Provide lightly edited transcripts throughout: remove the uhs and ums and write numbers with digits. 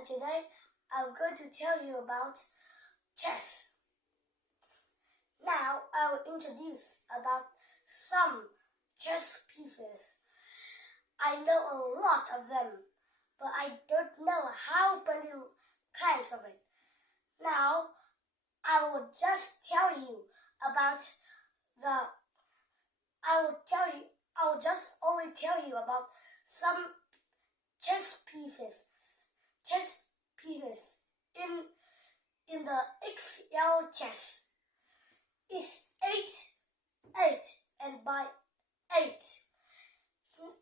and today I'm going to tell you about chess. Now I will introduce about some chess pieces. I know a lot of them, but I don't know how many kinds of it. Now I will just tell you about I will just only tell you about some chess pieces in the XL chess. It's 8, and by 8.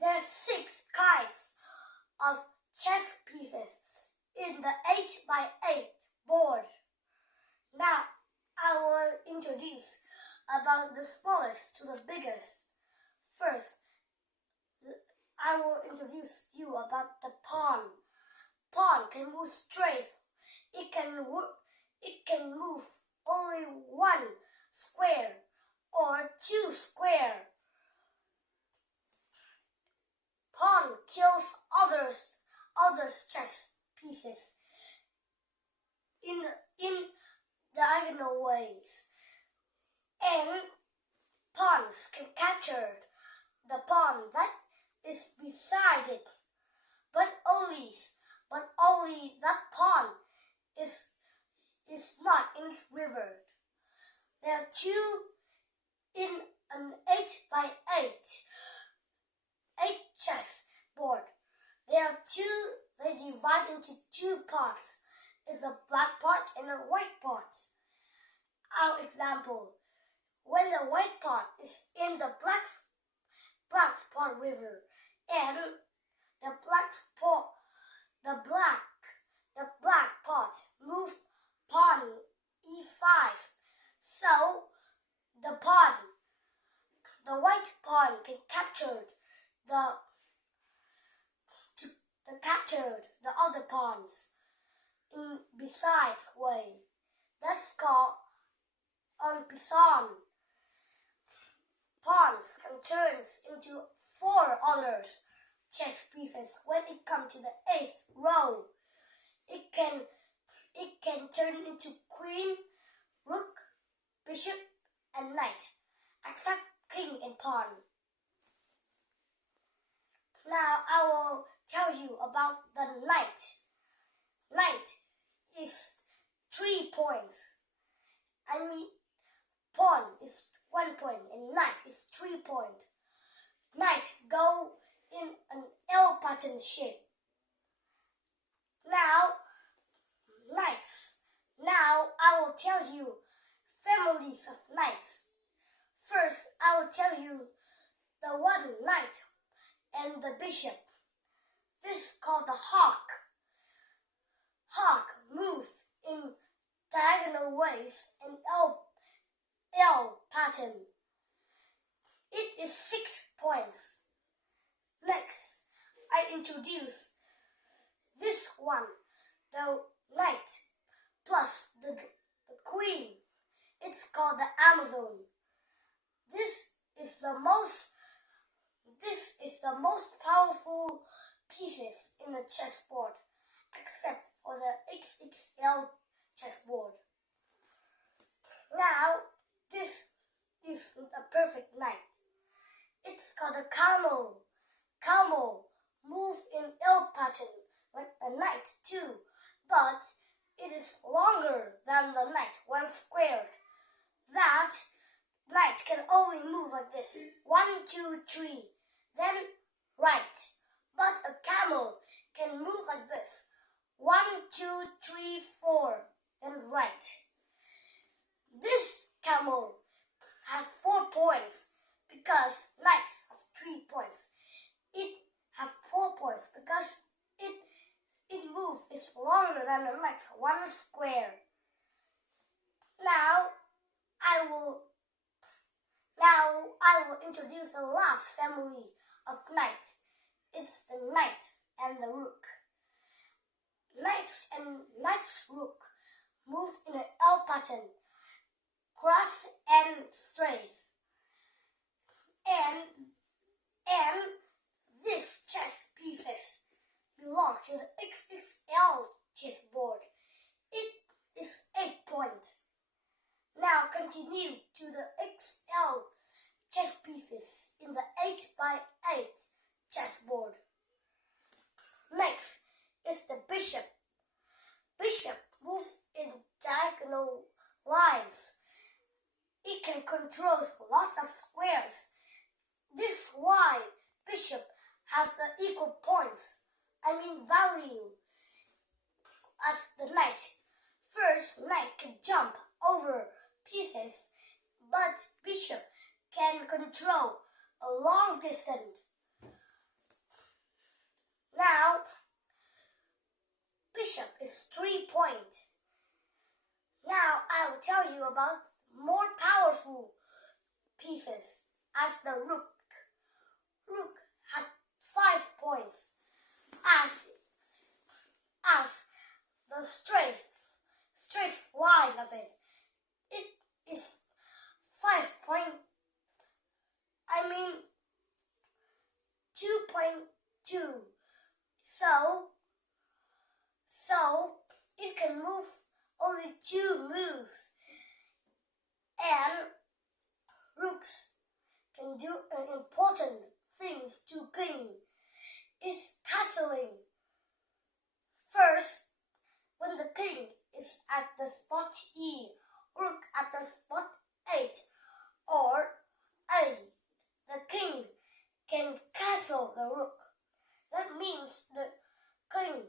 There are 6 kinds of chess pieces in the 8 by 8 board. Now I will introduce about the smallest to the biggest. First, I will introduce you about the pawn. Pawn can move straight. It can move only 1 square or 2 square. Pawn kills others chess pieces in diagonal ways, and pawns can capture the pawn that is beside it, but only that pawn is not in river. There are 2 in an 8 by 8 chess board. They divide into 2 parts. It's a black part and a white part. Our example: when the white part is in the black part river, and the black part move pawn e5, so the white pawn can capture the other pawns in besides way. That's called en passant. Pawns can turn into 4 other chess pieces. When it comes to the 8th row, it can turn into queen, rook, bishop, and knight, except king and pawn. Now I will tell you about the knight. Knight is 3 points. Pawn is 1 point and knight is 3 points. Knight go in an L pattern shape. Now I will tell you families of knights. First, I will tell you the one knight and the bishop. This is called the hawk. Hawk move in diagonal ways in L pattern. It is 6 points. Next, I introduce this one, the knight plus the queen. It's called the Amazon. This is the most powerful pieces in the chessboard, except for the XXL chessboard. Now, this is a perfect knight. It's called a camel. Camel move in L pattern like a knight too, but it is longer than the knight when squared. That knight can only move like this: 1, 2, 3, then right. But a camel can move like this: 1, 2, 3, 4, then right. This camel has 4 points because knight has 3 points. It has 4 points because it move is longer than the knight 1 square. Now I will introduce the last family of knights. It's the knight and the rook. Knights and knight's rook move in an L pattern, cross and straight. And these chess pieces belong to the XXL chessboard. It is 8 points. Now continue to the XL chess pieces in the 8x8 chessboard. Next is the bishop. Bishop moves in diagonal lines. It can control lots of squares. This is why bishop has the equal points, value, as the knight. First, knight can jump over pieces, but bishop can control a long distance. Now, bishop is 3 points. Now I will tell you about more powerful pieces as the rook. Rook has 5 points as the straight line of it. It is 5 point, 2.2. So it can move only 2 moves, and rooks can do important things to king. Is castling. First, when the king is at the spot E, rook at the spot H or A, the king can castle the rook. That means the king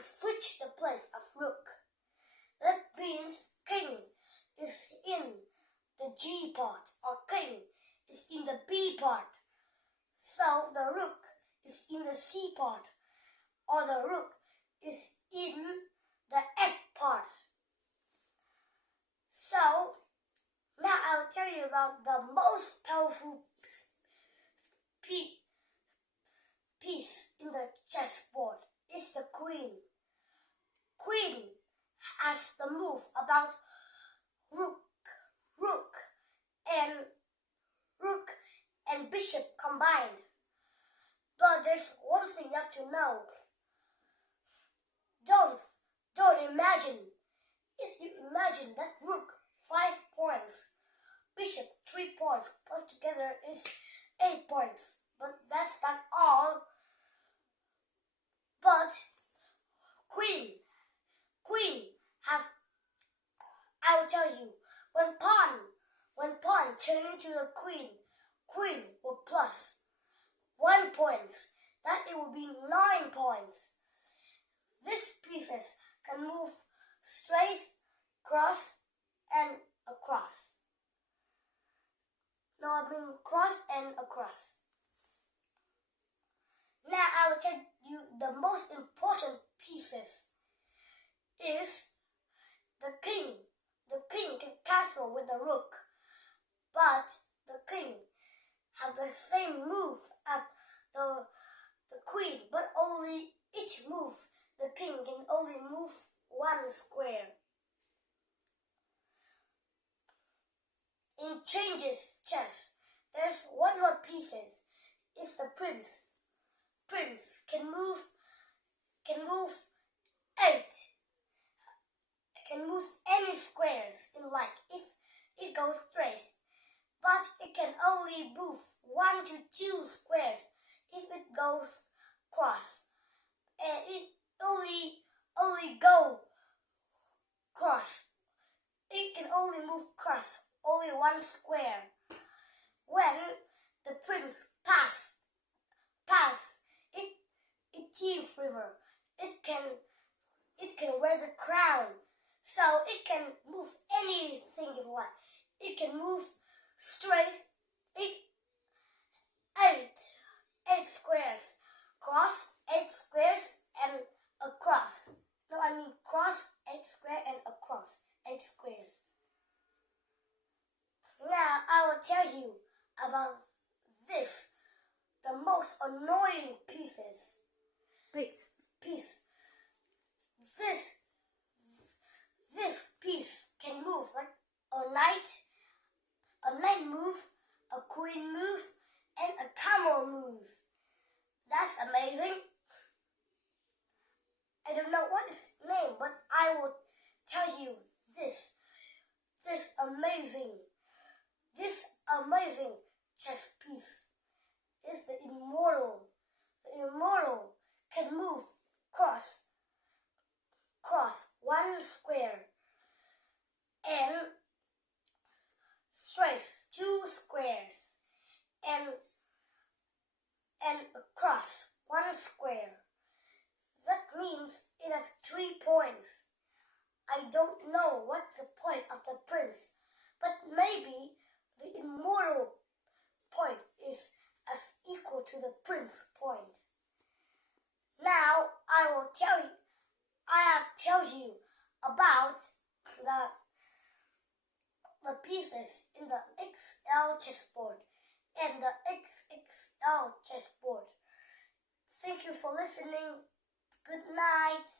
switch the place of rook. That means king is in the G part or king is in the B part. So the rook is in the C part or the rook is in the F part. So now I'll tell you about the most powerful piece in the chessboard. It's the queen. Queen has the move about rook and bishop combined. But there's one thing you have to know. Don't imagine. If you imagine that rook 5 points, bishop 3 points, plus together is 8 points. But that's not all. But queen have, I will tell you, when pawn turn into a queen will plus 1 point. That it will be 9 points. These pieces can move straight, cross, and across. Cross and across. Now I will tell you the most important pieces is the king. The king can castle with the rook, but the king has the same move as the queen, but only each move the king can only move 1 square. In changes chess, there's one more pieces. It's the prince. Prince can move 8. Can move any squares in like if it goes straight, but it can only move 1 to 2 squares if it goes cross, and it only go cross. It can only move cross, only 1 square. When the prince pass it team river. It can wear the crown, so it can move anything it wants. It can move straight 8 squares, cross 8 squares and across. Cross 8 square and across 8 squares. Now I will tell you about this, the most annoying piece. This piece can move like a knight move, a queen move, and a camel move. That's amazing. its name, but I will tell you this. This amazing chess piece is the immortal. The immortal can move cross one square and trace two squares and across one square. That means it has 3 points. I don't know what the point of the prince, but maybe the immortal point is as equal to the prince point. Now I have tell you about the pieces in the XL chessboard and the XXL chessboard. Thank you for listening. Good night.